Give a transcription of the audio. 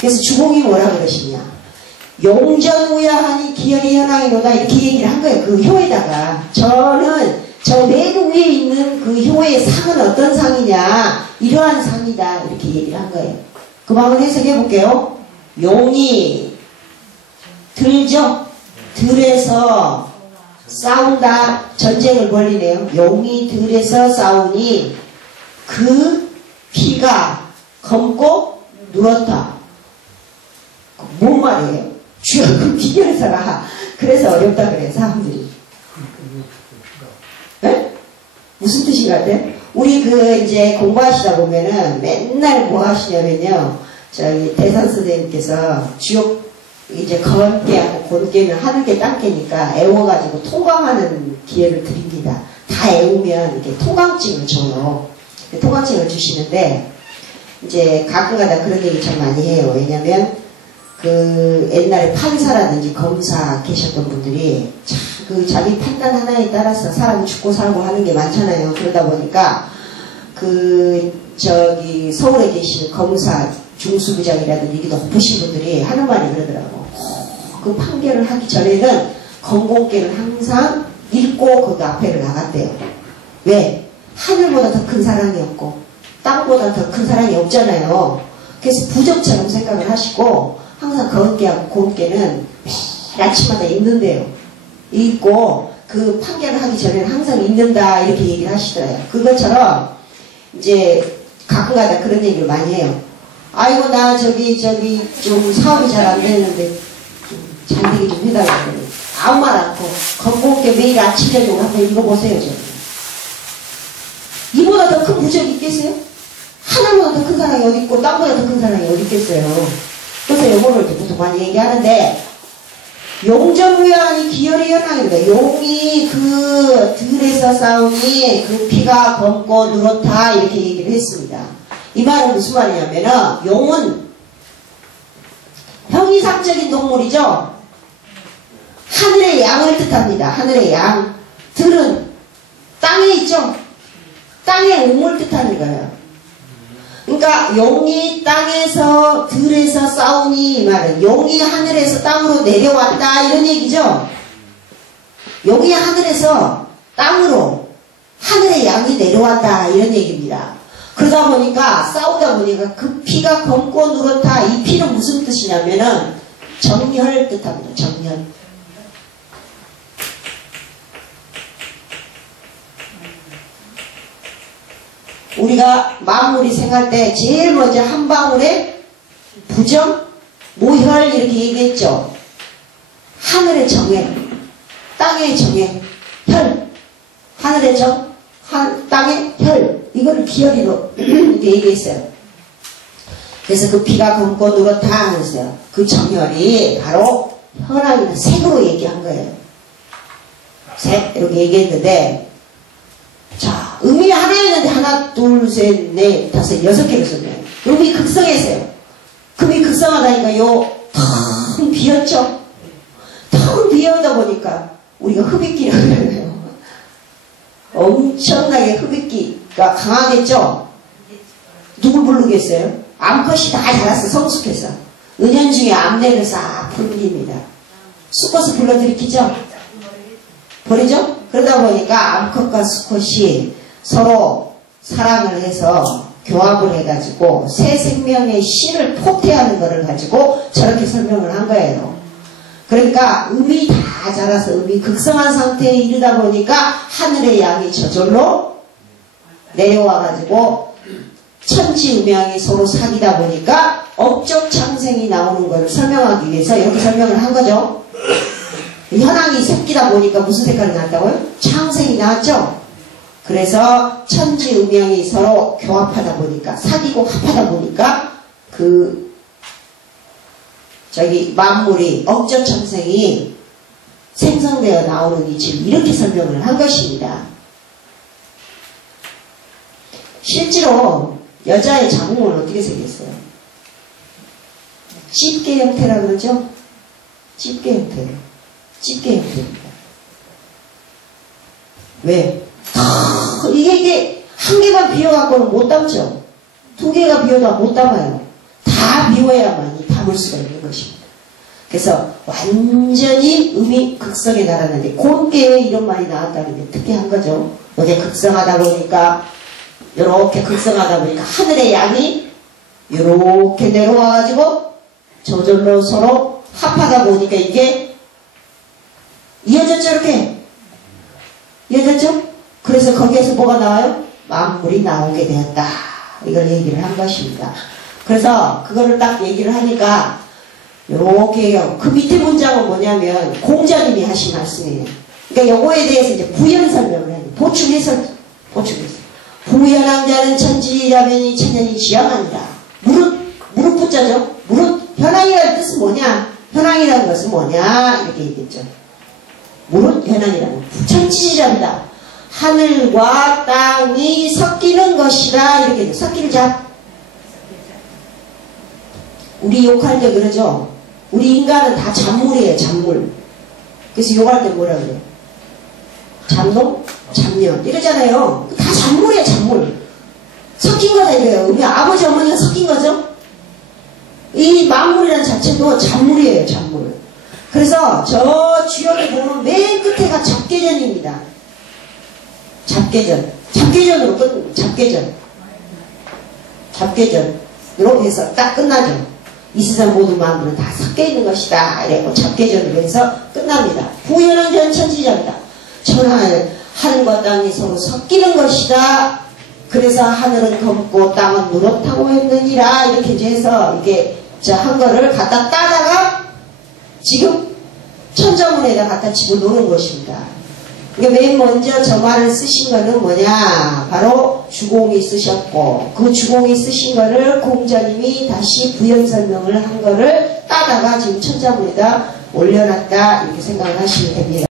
그래서 주공이 뭐라 그러시냐. 용전우야하니 기열이 현황이로다 이렇게 얘기를 한 거예요. 그 효에다가. 저는 저 맨 위에 있는 그 효의 상은 어떤 상이냐. 이러한 상이다. 이렇게 얘기를 한 거예요. 그럼 한번 해석해 볼게요. 용이 들죠? 들에서 싸운다. 전쟁을 벌리네요. 용이 들에서 싸우니 그 피가 검고 누렇다. 뭔 말이에요? 주여 그 비결서라. 그래서 어렵다 그래요 사람들이. 네? 무슨 뜻인 것 같아요? 우리 그 이제 공부하시다 보면은 맨날 뭐 하시냐면요. 저희 대산 선생님께서 주요 이제 건깨하고 곤깨는 하늘깨 땅깨니까 애워가지고 통광하는 기회를 드립니다. 다 애우면 이렇게 통광증을 줘요. 통광증을 주시는데 이제 가끔가다 그런 얘기 참 많이 해요. 왜냐면 그 옛날에 판사라든지 검사 계셨던 분들이 참 그 자기 판단 하나에 따라서 사람이 죽고 살고 하는 게 많잖아요. 그러다 보니까 그 저기 서울에 계신 검사 중수부장이라든지 이게 높으신 분들이 하는 말이 그러더라고. 그 판결을 하기 전에는 건공계를 항상 읽고 그 앞에를 나갔대요. 왜? 하늘보다 더 큰 사랑이 없고 땅보다 더 큰 사랑이 없잖아요. 그래서 부적처럼 생각을 하시고 항상 건깨하고 곤깨는 매일 아침마다 읽는데요. 읽고 그 판결을 하기 전에는 항상 읽는다 이렇게 얘기를 하시더라고요. 그것처럼 이제 가끔가다 그런 얘기를 많이 해요. 아이고 나 저기 좀 사업이 잘 안 되는데 좀 잘 되게 좀 해달라고. 아무 말 않고 건공깨 매일 아침 저녁 한번 읽어보세요. 저는. 이보다 더 큰 부적이 있겠어요? 하늘보다 더 큰 사랑이 어디 있고 땅보다 더 큰 사랑이 어디 있겠어요? 그래서 이거를 보통 많이 얘기하는데 용전우야하니 기열이 현황입니다. 용이 그 들에서 싸우니 그 피가 검고 누렇다 이렇게 얘기를 했습니다. 이 말은 무슨 말이냐면은 용은 형이상적인 동물이죠. 하늘의 양을 뜻합니다. 하늘의 양. 들은 땅에 있죠. 땅의 음을 뜻하는 거예요. 그러니까 용이 땅에서 들에서 싸우니 이 말은 용이 하늘에서 땅으로 내려왔다 이런 얘기죠. 용이 하늘에서 땅으로 하늘의 양이 내려왔다 이런 얘기입니다. 그러다 보니까 싸우다 보니까 그 피가 검고 누렇다. 이 피는 무슨 뜻이냐면은 정혈 뜻합니다. 정혈. 우리가 만물이 생할 때 제일 먼저 한 방울에 부정, 모혈 이렇게 얘기했죠. 하늘의 정액, 땅의 정액, 혈. 하늘의 정, 땅의 혈. 이거를 기혈이로 이렇게 얘기했어요. 그래서 그 피가 검고 누렇다 하면서요. 그 정혈이 바로 혈압이나 색으로 얘기한 거예요. 색 이렇게 얘기했는데 자, 음이 하나였는데 하나, 둘, 셋, 넷, 다섯, 6개를 썼네요. 음이 극성했어요. 금이 극성하다니까 텅 비었죠. 텅 비어다 보니까 우리가 흡입기라고 그러잖아요. 엄청나게 흡입기가 강하겠죠. 누굴 부르겠어요? 암컷이 다 자랐어. 성숙해서. 은연중에 암내를 싹 풍깁니다. 수컷을 불러들이키죠. 버리죠? 그러다 보니까 암컷과 수컷이 서로 사랑을 해서 교합을 해가지고 새 생명의 씨를 포태하는 것을 가지고 저렇게 설명을 한 거예요. 그러니까 음이 다 자라서 음이 극성한 상태에 이르다 보니까 하늘의 양이 저절로 내려와가지고 천지음양이 서로 사귀다 보니까 업적 창생이 나오는 것을 설명하기 위해서 이렇게 설명을 한 거죠. 현황이 섞이다 보니까 무슨 색깔이 났다고요? 창생이 나왔죠? 그래서 천지음양이 서로 교합하다 보니까 사귀고 합하다 보니까 만물이 업적 창생이 생성되어 나오는 이치를 이렇게 설명을 한 것입니다. 실제로 여자의 자궁은 어떻게 생겼어요? 집게 형태라 그러죠? 집게 형태입니다. 왜? 이게 한 개만 비워갖고는 못 담죠. 두 개가 비워도 못 담아요. 다 비워야만이 다 담을 수가 있는 것입니다. 그래서 완전히 음이 극성에 날았는데 곤개에 이런 말이 나왔다는 게 특이한 거죠. 여기 극성하다 보니까 이렇게 극성하다 보니까 하늘의 양이 이렇게 내려와가지고 저절로 서로 합하다 보니까 이게 이어졌죠. 이렇게 이어졌죠. 그래서 거기에서 뭐가 나와요? 만물이 나오게 되었다. 이걸 얘기를 한 것입니다. 그래서 그거를 딱 얘기를 하니까 요렇게 그 밑에 문장은 뭐냐면 공자님이 하신 말씀이에요. 그러니까 요거에 대해서 이제 부연 설명을 해요. 보충해서 부연한 자는 천지라면이 천년이 지향한다. 무릇 붙자죠. 무릇 현황이라는 뜻은 뭐냐? 현황이라는 것은 뭐냐? 이렇게 얘기했죠. 무릇 현황이라는 천지지란다. 하늘과 땅이 섞이는 것이라 이렇게 해요. 섞이자. 우리 욕할 때 그러죠. 우리 인간은 다 잔물이에요. 잔물. 그래서 욕할 때 뭐라 그래요? 잔놈? 잔년 이러잖아요. 다 잔물이에요. 잔물. 섞인 거다 이거예요. 우리 아버지 어머니가 섞인 거죠. 이 만물이라는 자체도 잔물이에요. 잔물. 그래서 저 주역에 보면 맨 끝에가 잡계전입니다. 잡계전. 잡계전으로 해서 딱 끝나죠. 이 세상 모든 만물은 다 섞여 있는 것이다. 이래고 잡계전으로 해서 끝납니다. 부연한 자는 천지자이다. 하늘과 땅이 서로 섞이는 것이다. 그래서 하늘은 검고 땅은 누렇다고 했느니라. 이렇게 이제 해서 이게 한 거를 갖다 따다가 지금 천자문에다 갖다 집어넣는 것입니다. 그러니까 맨 먼저 저 말을 쓰신 거는 뭐냐? 바로 주공이 쓰셨고 그 주공이 쓰신 거를 공자님이 다시 부연 설명을 한 거를 따다가 지금 천자문에다 올려놨다 이렇게 생각을 하시면 됩니다.